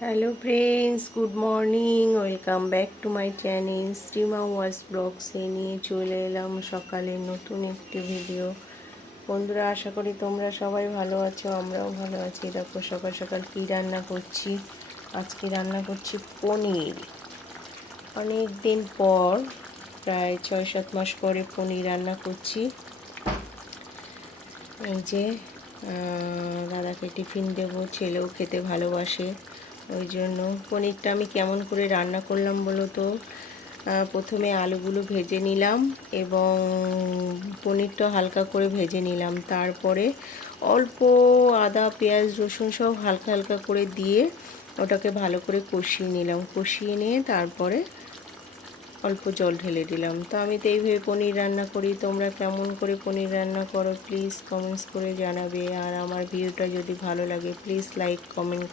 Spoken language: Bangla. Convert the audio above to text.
Hello friends, good morning. Welcome back to my channel Shrima ওয়াজ ব্লগসে নিয়ে চলে এলাম সকালের নতুন একটি ভিডিও। বন্ধুরা, আশা করি তোমরা সবাই ভালো আছো, আমরাও ভালো আছি। দেখো সকাল সকাল কী রান্না করছি। আজকে রান্না করছি পনির। অনেক দিন পর, প্রায় 6-7 মাস পরে পনির রান্না করছি। এই যে দাদাকে টিফিন দেবো, ছেলেও খেতে ভালোবাসে, ওই জন্য পনিরটা আমি কেমন করে রান্না করলাম বলো তো। প্রথমে আলুগুলো ভেজে নিলাম এবং পনিরটা হালকা করে ভেজে নিলাম। তারপরে অল্প আদা পেঁয়াজ রসুন সব হালকা হালকা করে দিয়ে ওটাকে ভালো করে কষিয়ে নিলাম। কষিয়ে নিয়ে তারপরে অল্প জল ঢেলে দিলাম। তো আমি তো এইভাবে পনির রান্না করি। তোমরা কেমন করে পনির রান্না করো প্লিজ কমেন্টস করে জানাবে। আর আমার ভিডিওটা যদি ভালো লাগে প্লিজ লাইক কমেন্ট